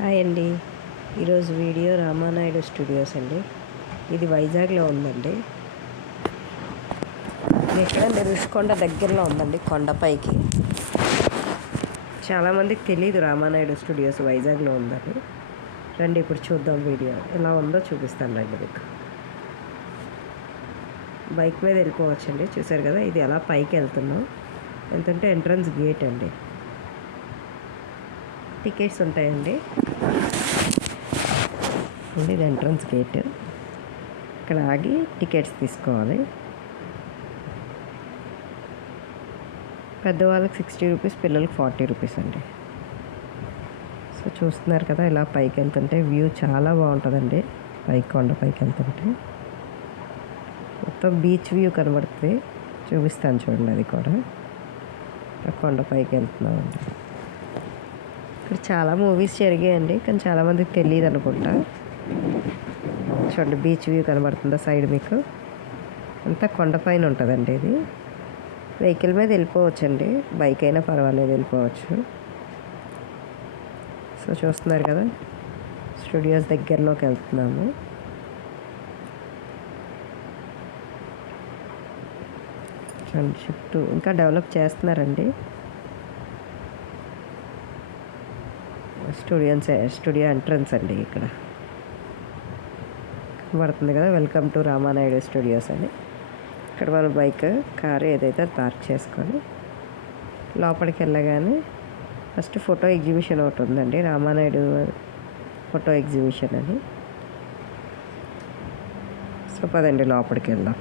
Hi అండి. ఈరోజు video Ramanaidu studios అండి. ఇది వైజాగ్లో ఉందండి. ఇది ఎక్కడంటే రుషికొండ దగ్గరలో ఉందండి, కొండపైకి. చాలామందికి తెలీదు రామానాయుడు స్టూడియోస్ వైజాగ్లో ఉందని. రండి ఇప్పుడు చూద్దాం, వీడియో ఎలా ఉందో చూపిస్తాను రండి మీకు. బైక్ మీద వెళ్ళిపోవచ్చండి, చూసారు కదా. ఇది ఎలా పైకి వెళ్తున్నాం, ఎంతంటే ఎంట్రన్స్ గేట్ అండి. టికెట్స్ ఉంటాయండి. ఇది ఎంట్రన్స్ గేట్. ఇక్కడ ఆగి టికెట్స్ తీసుకోవాలి. పెద్దవాళ్ళకి 60 రూపీస్, పిల్లలకి 40 రూపీస్ అండి. సో చూస్తున్నారు కదా, ఇలా పైకి వెళ్తుంటే వ్యూ చాలా బాగుంటుందండి. పైకి కొండ పైకి వెళ్తుంటే మొత్తం బీచ్ వ్యూ కనబడుతుంది. చూపిస్తాను చూడండి, అది కూడా కొండ పైకి వెళ్తున్నామండి. ఇక్కడ చాలా మూవీస్ జరిగాయండి, కానీ చాలామందికి తెలియదు అనుకుంటా. చూడండి, బీచ్ వ్యూ కనబడుతుందా సైడ్ మీకు. అంతా కొండపైన ఉంటుందండి. ఇది వెహికల్ మీద వెళ్ళిపోవచ్చండి, బైక్ అయినా పర్వాలేదు, వెళ్ళిపోవచ్చు. సో చూస్తున్నారు కదా, స్టూడియోస్ దగ్గరలోకి వెళ్తున్నాము. చూడండి, చుట్టూ ఇంకా డెవలప్ చేస్తున్నారండి. స్టూడియో ఎంట్రన్స్ అండి. ఇక్కడ పడుతుంది కదా, వెల్కమ్ టు రామానాయుడు స్టూడియోస్ అని. ఇక్కడ మన బైక్, కారు ఏదైతే పార్క్ చేసుకొని లోపలికి వెళ్ళగానే ఫస్ట్ ఫోటో ఎగ్జిబిషన్ ఒకటి ఉందండి, రామానాయుడు ఫోటో ఎగ్జిబిషన్ అని. సో పదండి లోపలికి వెళ్దాం.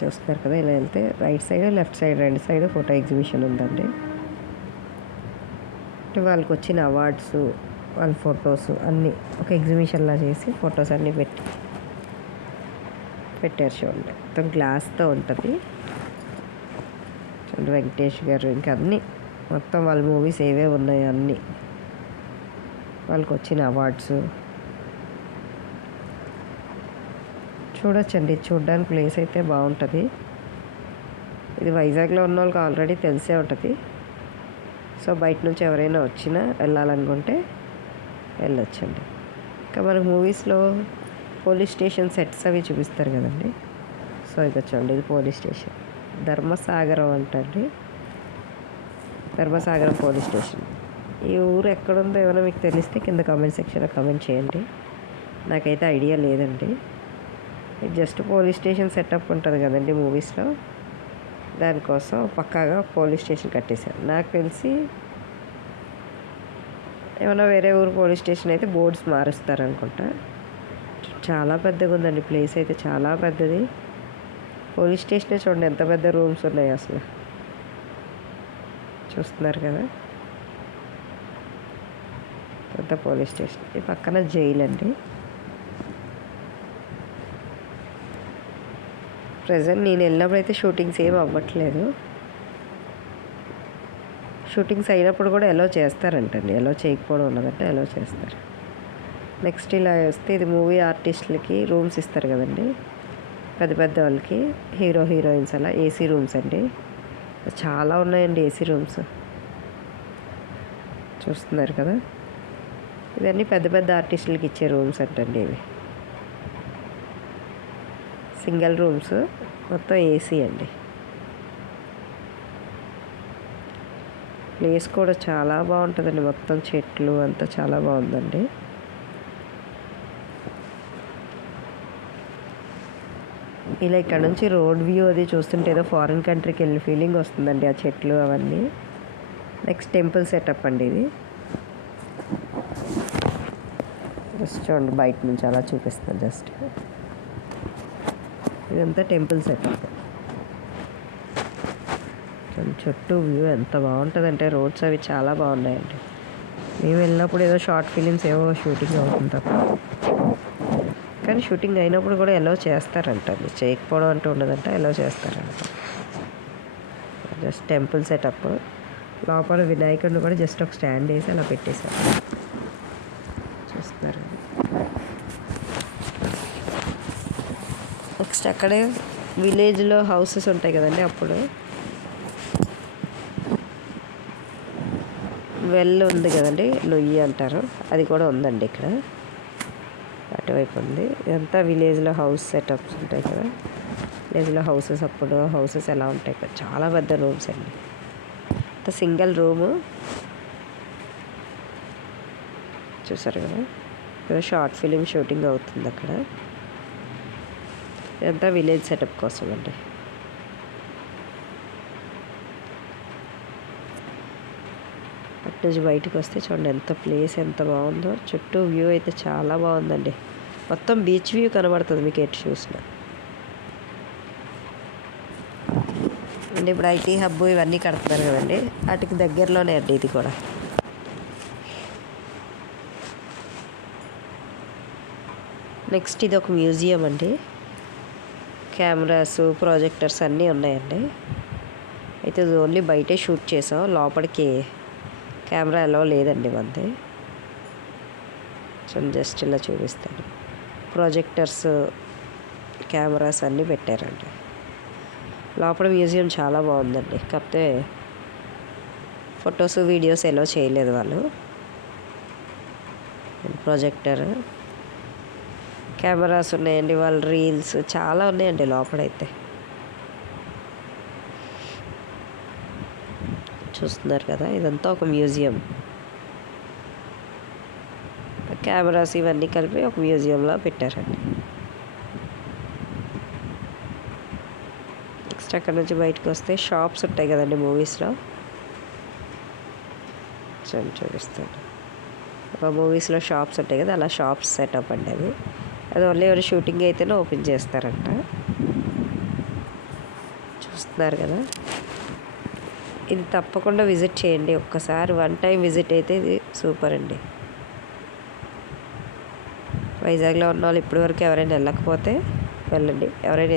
చూస్తున్నారు కదా, ఇలా వెళ్తే రైట్ సైడ్, లెఫ్ట్ సైడ్, రెండు సైడ్ ఫోటో ఎగ్జిబిషన్ ఉందండి. వాళ్ళకి వచ్చిన అవార్డ్స్, వాళ్ళ ఫొటోస్ అన్నీ ఒక ఎగ్జిబిషన్లా చేసి ఫొటోస్ అన్నీ పెట్టారు. చూడండి, మొత్తం గ్లాస్తో ఉంటుంది. చూడండి, వెంకటేష్ గారు ఇంకా అన్నీ మొత్తం వాళ్ళ మూవీస్ ఏవే ఉన్నాయో అన్నీ, వాళ్ళకి వచ్చిన అవార్డ్స్ చూడొచ్చండి. చూడడానికి ప్లేస్ అయితే బాగుంటుంది. ఇది వైజాగ్లో ఉన్న వాళ్ళకి ఆల్రెడీ తెలిసే ఉంటుంది. సో బయట నుంచి ఎవరైనా వచ్చినా వెళ్ళాలనుకుంటే వెళ్ళొచ్చండి. ఇంకా మనకు మూవీస్లో పోలీస్ స్టేషన్ సెట్స్ అవి చూపిస్తారు కదండి. సో ఇది చూడండి, ఇది పోలీస్ స్టేషన్, ధర్మసాగరం అంటండి. Dharmasagaram police station. ఈ ఊరు ఎక్కడుందో ఏమైనా మీకు తెలిస్తే కింద కామెంట్ సెక్షన్లో కామెంట్ చేయండి. నాకైతే ఐడియా లేదండి. జస్ట్ పోలీస్ స్టేషన్ సెటప్ ఉంటుంది కదండి మూవీస్లో, దానికోసం పక్కాగా పోలీస్ స్టేషన్ కట్టేశారు. నాకు తెలిసి ఏమైనా వేరే ఊరు పోలీస్ స్టేషన్ అయితే బోర్డ్స్ మారుస్తారనుకుంటా. చాలా పెద్దగా ఉందండి ప్లేస్ అయితే, చాలా పెద్దది. పోలీస్ స్టేషనే చూడండి ఎంత పెద్ద రూమ్స్ ఉన్నాయి అసలు. చూస్తున్నారు కదా, పెద్ద పోలీస్ స్టేషన్. ఈ పక్కన జైలు అండి. ప్రజెంట్ నేను వెళ్ళినప్పుడు అయితే షూటింగ్స్ ఏం అవ్వట్లేదు. షూటింగ్స్ అయినప్పుడు కూడా ఎలో చేస్తారంటండి, ఎలో చేయకపోవడం ఉన్నదంటే ఎలో చేస్తారు. నెక్స్ట్ ఇలా వస్తే ఇది మూవీ ఆర్టిస్టులకి రూమ్స్ ఇస్తారు కదండి, పెద్ద పెద్ద వాళ్ళకి, హీరో హీరోయిన్స్ అలా ఏసీ రూమ్స్ అండి. చాలా ఉన్నాయండి ఏసీ రూమ్స్. చూస్తున్నారు కదా, ఇవన్నీ పెద్ద పెద్ద ఆర్టిస్టులకి ఇచ్చే రూమ్స్ అంటండి. ఇవి సింగిల్ రూమ్స్, మొత్తం ఏసీ అండి. ప్లేస్ కూడా చాలా బాగుంటుందండి, మొత్తం చెట్లు అంతా చాలా బాగుందండి. ఇలా ఇక్కడ నుంచి రోడ్ వ్యూ అది చూస్తుంటే ఏదో ఫారిన్ కంట్రీకి వెళ్ళిన ఫీలింగ్ వస్తుందండి, ఆ చెట్లు అవన్నీ. నెక్స్ట్ టెంపుల్ సెటప్ అండి ఇది. జస్ట్ చూడండి, బయట నుంచి అలా చూపిస్తాను జస్ట్. ఇదంతా టెంపుల్ సెటప్. చుట్టూ వ్యూ ఎంత బాగుంటుందంటే, రోడ్స్ అవి చాలా బాగున్నాయండి. మేము వెళ్ళినప్పుడు ఏదో షార్ట్ ఫిలిమ్స్ ఏవో షూటింగ్ అవుతుంది తప్ప, కానీ షూటింగ్ అయినప్పుడు కూడా ఎలో చేస్తారంట, చేయకపోవడం అంటూ ఉండదంట, ఎలో చేస్తారంట. Just temple setup. లోపల వినాయకుడిని కూడా జస్ట్ ఒక స్టాండ్ వేసి అలా పెట్టేశారు. చూస్తున్నారండి. నెక్స్ట్ అక్కడే విలేజ్లో హౌసెస్ ఉంటాయి కదండి, అప్పుడు వెల్ ఉంది కదండి, నొయ్యి అంటారు, అది కూడా ఉందండి ఇక్కడ. అటువైపు ఉంది. ఇదంతా విలేజ్లో హౌస్ సెటప్స్ ఉంటాయి కదా, విలేజ్లో హౌసెస్ అప్పుడు హౌసెస్ ఎలా ఉంటాయి కదా, చాలా పెద్ద రూమ్స్ అండి. అంత సింగిల్ రూము చూసారు కదా. ఏదో షార్ట్ ఫిలిం షూటింగ్ అవుతుంది అక్కడ. ఇదంతా విలేజ్ సెటప్ కోసం అండి. అటు నుంచి బయటకు వస్తే చూడండి ఎంత ప్లేస్ ఎంత బాగుందో. చుట్టూ వ్యూ అయితే చాలా బాగుందండి. మొత్తం బీచ్ వ్యూ కనబడుతుంది మీకు ఎటు చూసినా. అంటే ఇప్పుడు ఐటీ హబ్ ఇవన్నీ కడుతున్నారు కదండి, వాటికి దగ్గరలోనే అండి ఇది కూడా. నెక్స్ట్ ఇది ఒక మ్యూజియం అండి. కెమెరాస్, ప్రొజెక్టర్స్ అన్నీ ఉన్నాయండి. అయితే ఇది ఓన్లీ బయటే షూట్ చేసాం, లోపలికి కెమెరా ఎలా లేదండి మనది. సో జస్ట్ ఇలా చూపిస్తాను. ప్రొజెక్టర్స్, కెమెరాస్ అన్నీ పెట్టారండి. లోపల మ్యూజియం చాలా బాగుందండి. కాకపోతే ఫొటోస్ వీడియోస్ ఎలా చేయలేదు వాళ్ళు. ప్రొజెక్టర్, కెమెరాస్ ఉన్నాయండి, వాళ్ళ రీల్స్ చాలా ఉన్నాయండి లోపలైతే. చూస్తున్నారు కదా, ఇదంతా ఒక మ్యూజియం. కెమెరాస్ ఇవన్నీ కలిపి ఒక మ్యూజియంలో పెట్టారండి. నెక్స్ట్ అక్కడ నుంచి బయటకు వస్తే షాప్స్ ఉంటాయి కదండి మూవీస్లో. చూపిస్తాను. మూవీస్లో షాప్స్ ఉంటాయి కదా, అలా షాప్స్ సెటప్ అండి అది. అది ఓన్లీ ఎవరు షూటింగ్ అయితేనే ఓపెన్ చేస్తారంట. చూస్తున్నారు కదా, ఇది తప్పకుండా విజిట్ చేయండి ఒక్కసారి. వన్ టైం విజిట్ అయితే ఇది సూపర్ అండి. వైజాగ్లో ఉన్న వాళ్ళు ఇప్పటివరకు ఎవరైనా వెళ్ళకపోతే వెళ్ళండి. ఎవరైనా